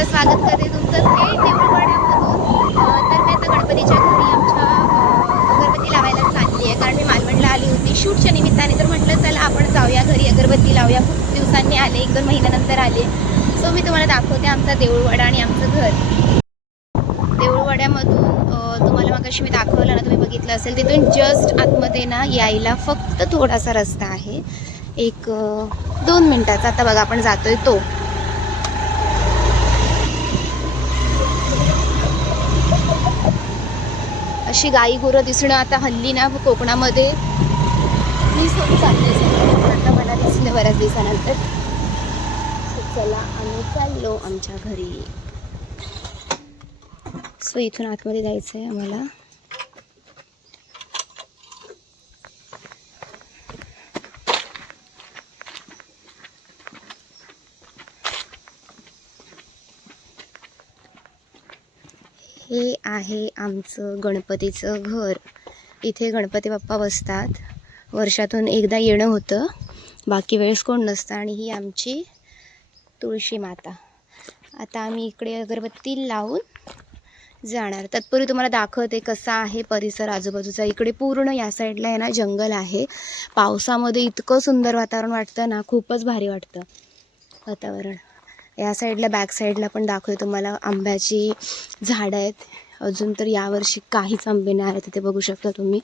आता स्वागत करते तुमचं थेट देऊळवाड्यामधून. तर मी आता गणपतीच्या घरी आमच्या अगरबत्ती लावायला चालली आहे, कारण मी मालवणला आली होती शूटच्या निमित्ताने. तर म्हटलं चला आपण जाऊया घरी, अगरबत्ती लावूया. खूप दिवसांनी आले, 1-2 महिन्यानंतर आले. सो मी तुम्हाला दाखवते आमचा देऊळवाडा आणि आमचं घर. देऊळवाड्यामधून तुम्हाला मगाशी मी दाखवलं ना, तुम्ही बघितलं असेल, तिथून जस्ट आतमध्ये ना यायला फक्त थोडासा रस्ता आहे, एक 2 मिनिटाचा. आता बघा आपण जातोय तो. अशी गाई गुरं दिसणं आता हल्ली ना कोकणामध्ये मिस होत चाललंय सगळं. आता मला दिसलं बऱ्याच दिवसानंतर. चला आम्ही चाललो आमच्या घरी. सो इथून आतमध्ये जायचं आहे आम्हाला. हे आहे आमचं गणपतीचं घर. इथे गणपती बाप्पा बसतात. वर्षातून एकदा येणं होतं, बाकी वेळेस कोण नसतं. आणि ही आमची तुळशी माता. आता आम्ही इकडे अगरबत्ती लावून जाणार. तत्पूर्वी तुम्हाला दाखवते कसा आहे परिसर आजूबाजूचा. इकडे पूर्ण या साईडला आहे ना जंगल आहे. पावसामध्ये इतकं सुंदर वातावरण वाटतं ना, खूपच भारी वाटतं वातावरण. या साईडला बॅक साईडला पण दाखवते तुम्हाला. आंब्याची झाडं आहेत. अजून तर यावर्षी काहीच आंबे नाही आहेत. तिथे बघू शकता तुम्ही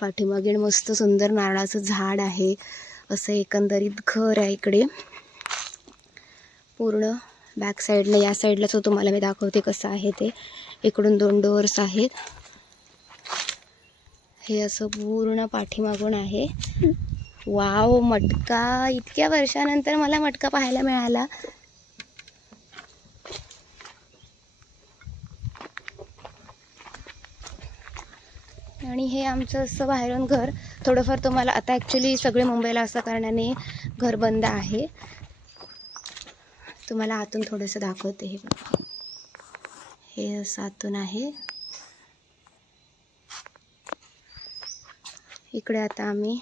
पाठीमागे मस्त सुंदर नारळाचं झाड आहे. असं एकंदरीत घर आहे इकडे पूर्ण बॅक साईडला. या साईडलाच तुम्हाला मी दाखवते कसं आहे ते. इकडून 2 डोअर्स आहेत. हे असं पूर्ण पाठीमागून आहे. वाव, मटका. इतक्या वर्षानंतर मला मटका पाहायला मिळाला. आणि हे आमचं असं बाहेरून घर. थोडंफार तुम्हाला आता ॲक्च्युली सगळे मुंबईला असं कारणाने घर बंद आहे. तुम्हाला आतून थोडंसं दाखवते. हे बघा, हे असं आतून आहे. इकडे आता आम्ही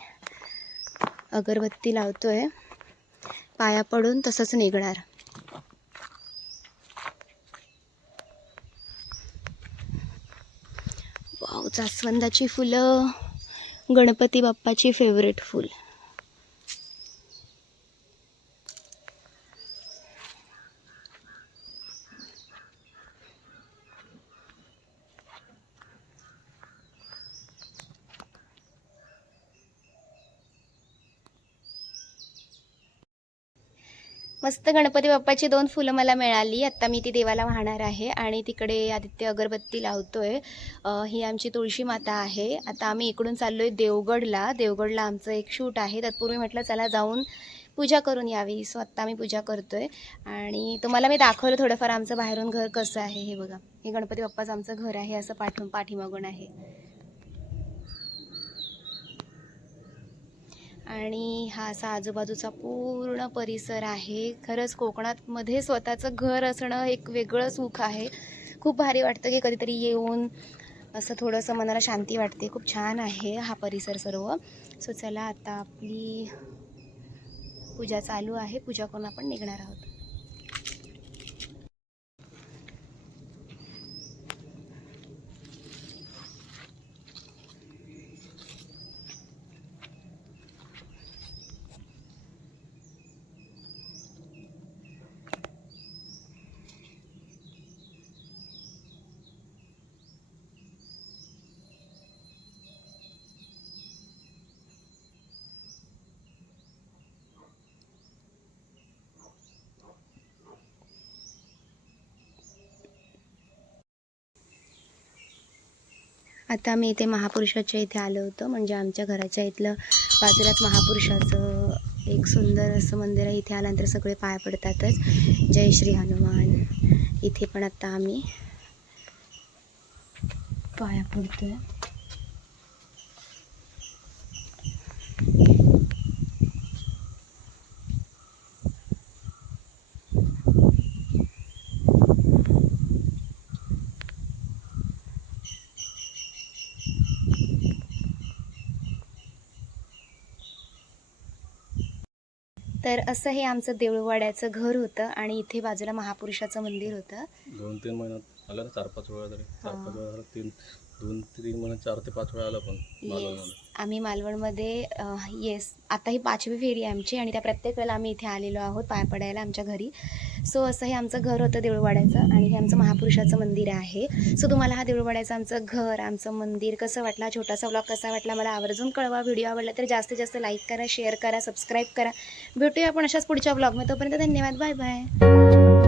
अगरबत्ती लावतोय. पाया पडून तसंच निघणार. वाव, जास्वंदाची फुलं, गणपती बाप्पाची फेवरेट फुल. मस्त गणपती बाप्पाची 2 फुलं मला मिळाली. आत्ता मी ती देवाला वाहणार आहे. आणि तिकडे आदित्य अगरबत्ती लावतोय. ही आमची तुळशी माता आहे. आता आम्ही इकडून चाललो आहे देवगडला. देवगडला आमचं एक शूट आहे. तत्पूर्वी म्हटलं चला जाऊन पूजा करून यावी. सो आत्ता आम्ही पूजा करतोय. आणि तुम्हाला मी दाखवलं थोडंफार आमचं बाहेरून घर कसं आहे. हे बघा, हे गणपती बाप्पाचं आमचं घर आहे. असं पाठीमागून आहे. आणि हा असा आजूबाजूचा पूर्ण परिसर आहे. खरंच कोकणातमध्ये स्वतःचं घर असणं एक वेगळं सुख आहे. खूप भारी वाटतं की कधीतरी येऊन असं थोडंसं मनाला शांती वाटते. खूप छान आहे हा परिसर सर्व. सो चला आता आपली पूजा चालू आहे. पूजा करून आपण निघणार आहोत. आता मी इथे महापुरुषाच्या इथे आलो होतो. म्हणजे आमच्या घराच्या इथलं बाजूलाच महापुरुषाचं एक सुंदर असं मंदिर आहे. इथे आल्यानंतर सगळे पाया पडतातच. जय श्री हनुमान. इथे पण आता आम्ही पाया पडतोय. तर असं हे आमचं देऊळवाड्याचं घर होतं आणि इथे बाजूला महापुरुषाचं मंदिर होतं. 2-3 महिन्यात आलं ना, 4-5 वेळा तरी. 4-5 वेळा झालं. 2-3 महिन्यात 4 ते 5 वेळा आलं पण येस, मालवणमध्ये. आम्ही मालवणमध्ये येस, आता ही 5वी फेरी आहे आमची आणि त्या प्रत्येक वेळेला आम्ही इथे आलेलो आहोत पाया पडायला आमच्या घरी. सो असं हे आमचं घर होतं देऊळवाड्याचं आणि हे आमचं महापुरुषाचं मंदिर आहे. सो तुम्हाला हा देऊळवाड्याचं आमचं घर, आमचं मंदिर कसं वाटला, छोटासा व्लॉग कसा वाटला मला आवर्जून कळवा. व्हिडिओ आवडला तर जास्तीत जास्त लाईक करा, शेअर करा, सबस्क्राईब करा. भेटूया आपण अशाच पुढच्या व्लॉगमध्ये. तोपर्यंत धन्यवाद. Bye bye.